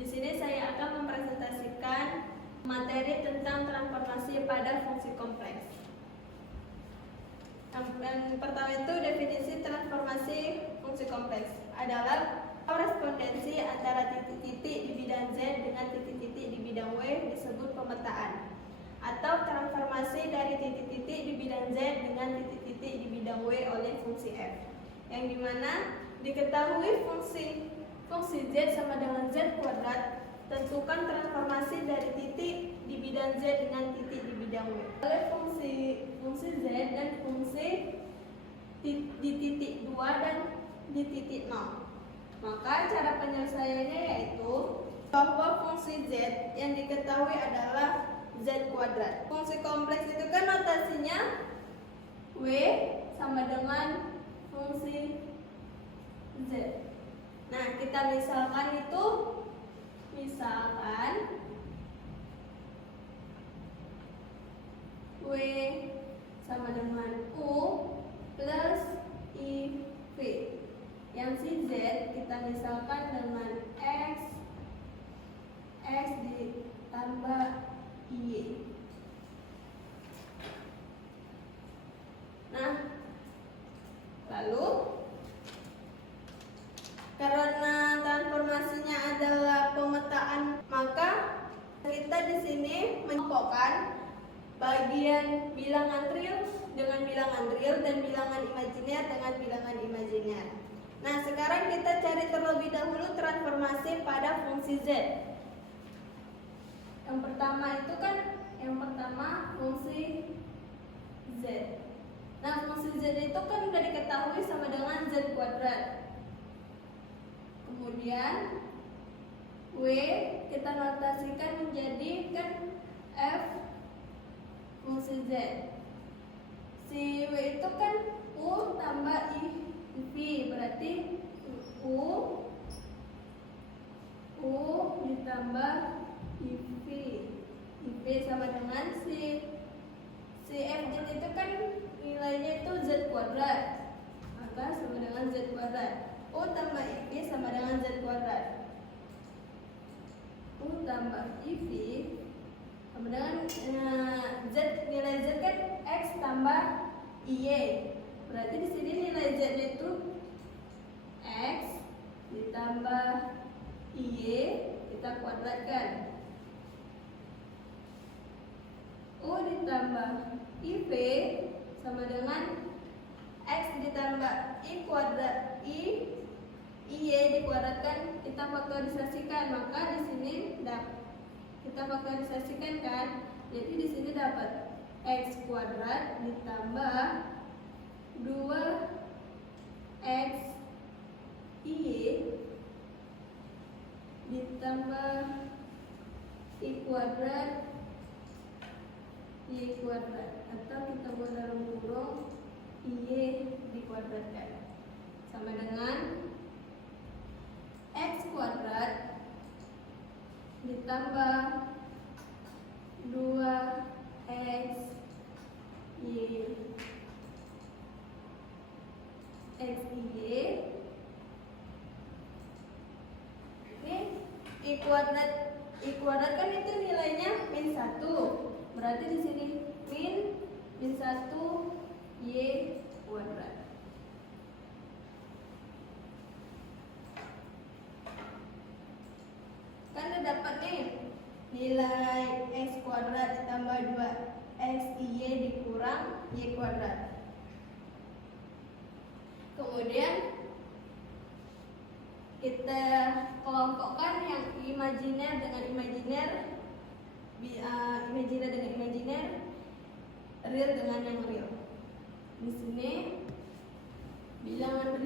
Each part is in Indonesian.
Di sini saya akan mempresentasikan materi tentang transformasi pada fungsi kompleks. Yang pertama itu definisi transformasi fungsi kompleks adalah korespondensi antara titik-titik di bidang Z dengan titik-titik di bidang W disebut pemetaan, atau transformasi dari titik-titik di bidang Z dengan titik-titik di bidang W oleh fungsi f, yang dimana diketahui fungsi Z sama dengan Z kuadrat. Tentukan transformasi dari titik di bidang Z dengan titik di bidang W oleh fungsi Z dan fungsi di titik 2 dan di titik 0. Maka cara penyelesaiannya yaitu bahwa fungsi Z yang diketahui adalah Z kuadrat. Fungsi kompleks itu kan notasinya W sama dengan fungsi Z. Nah, kita misalkan W sama dengan U plus IV. Yang si Z kita misalkan dengan X ditambah Y. Nah, lalu karena transformasinya adalah pemetaan, maka kita di sini mengelompokkan bagian bilangan real dengan bilangan real dan bilangan imajiner dengan bilangan imajiner. Nah, sekarang kita cari terlebih dahulu transformasi pada fungsi Z. Yang pertama fungsi Z. Nah, fungsi Z itu kan sudah diketahui sama dengan Z kuadrat. Kemudian W kita notasikan menjadi kan F fungsi Z. Si W itu kan U tambah IV, berarti U ditambah IV. IV sama dengan si FZ itu kan nilainya itu Z kuadrat, maka sama dengan Z kuadrat. U tambah IV sama dengan Z kuadrat. U tambah IV sama dengan Z, nilai Z kan X tambah Y. Berarti di sini nilai Z itu X ditambah Y, kita kuadratkan. U ditambah IV sama dengan X ditambah Y kuadrat, Y dikuadratkan, kita faktorisasikan, maka di sini kita faktorisasikan kan. Jadi di sini dapat X kuadrat ditambah 2X Y ditambah Y kuadrat atau kita buat dalam kurung Y dikuadratkan sama dengan X kuadrat ditambah 2X Y Y kuadrat kan itu nilainya min 1. Berarti di sini min 1 Y kuadrat. Kan udah dapat nih nilai X kuadrat ditambah 2XY dikurang Y kuadrat. Kemudian kita kelompokkan yang imajiner dengan imajiner, imajiner dengan imajiner, real dengan yang real. Di sini bilangan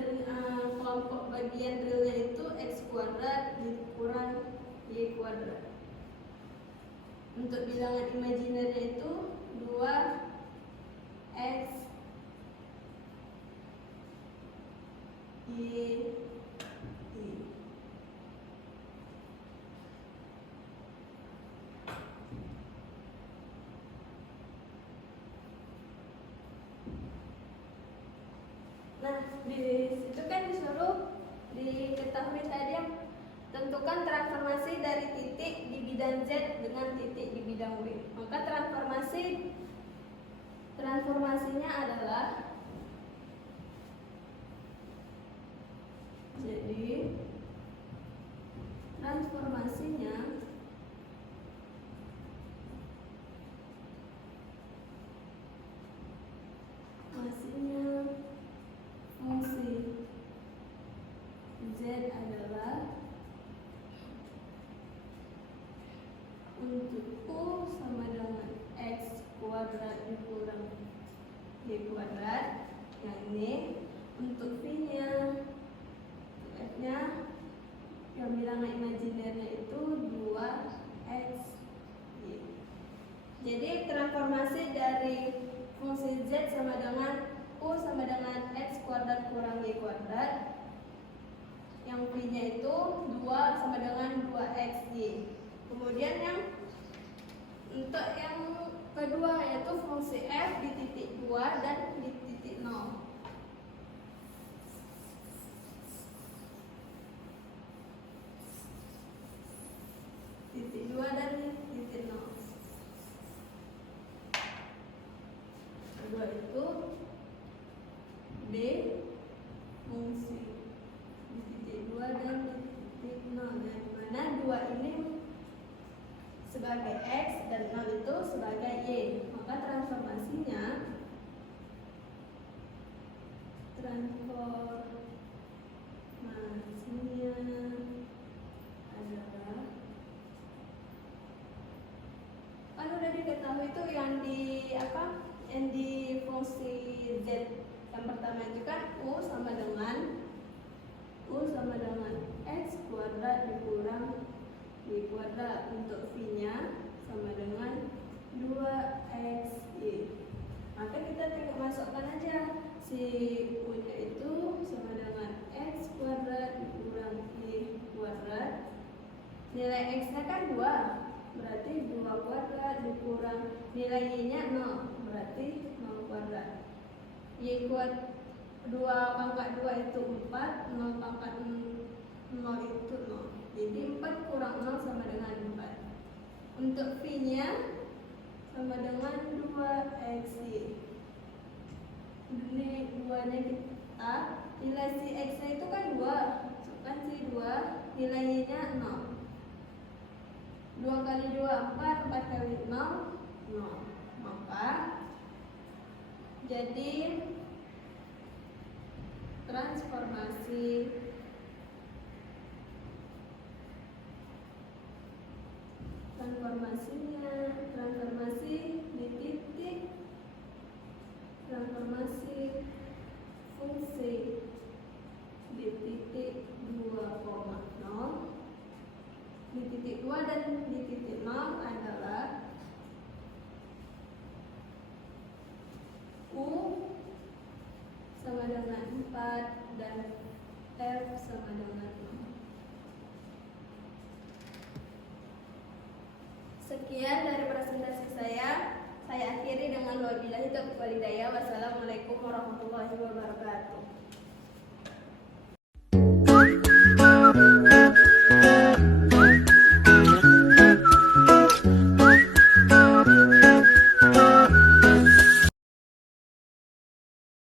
kelompok bagian realnya itu X kuadrat dikurang Y kuadrat. Untuk bilangan imajinernya itu 2X Y. Nah, di situ kan disuruh diketahui tadi yang tentukan transformasi dari titik di bidang Z dengan titik di bidang W. Maka transformasinya adalah, jadi transformasinya fungsi Z adalah untuk U sama dengan X kuadrat dikurang Y kuadrat, yang ini untuk V-nya, F-nya yang bilangan imajinernya itu 2X Y. Jadi transformasi dari fungsi Z sama dengan U sama dengan X kuadrat kurang Y kuadrat, yang V-nya itu 2 sama dengan 2XY. Kemudian yang untuk yang kedua yaitu fungsi F di titik 2 dan di titik 0. Titik 2 dan titik 0. Kedua itu B fungsi di titik 2 dan di titik 0, yang mana 2 ini sebagai X dan 0 itu sebagai Y. Maka transformasinya adalah, kan udah diketahui itu yang di yang di fungsi Z yang pertama itu kan U sama dengan X kuadrat dikurang Y kuadrat. Untuk V-nya sama dengan 2XY. Maka kita tinggal masukkan aja si U-nya itu sama dengan X kuadrat dikurang Y kuadrat. Nilai X-nya kan 2, berarti 2 kuadrat dikurang nilai Y-nya 0, berarti 0 kuadrat. Y kuadrat 2 pangkat 2 itu 4, 0 pangkat 0 itu 0. Jadi 4 kurang 0 sama dengan 4. Untuk V-nya sama dengan 2XY. Ini 2-nya kita, nilai si X-nya itu kan 2, masukkan si 2, nilai Y-nya 0. 2 kali 2 4, 4 kali 0 0. Maka jadi transformasi di titik fungsi di titik 2,0 di titik 2 dan di titik 0 adalah U sama dengan 4 dan F sama dengan 0. Sekian dari presentasi saya. Saya akhiri dengan wabillahi taufiq wal hidayah. Wassalamualaikum warahmatullahi wabarakatuh.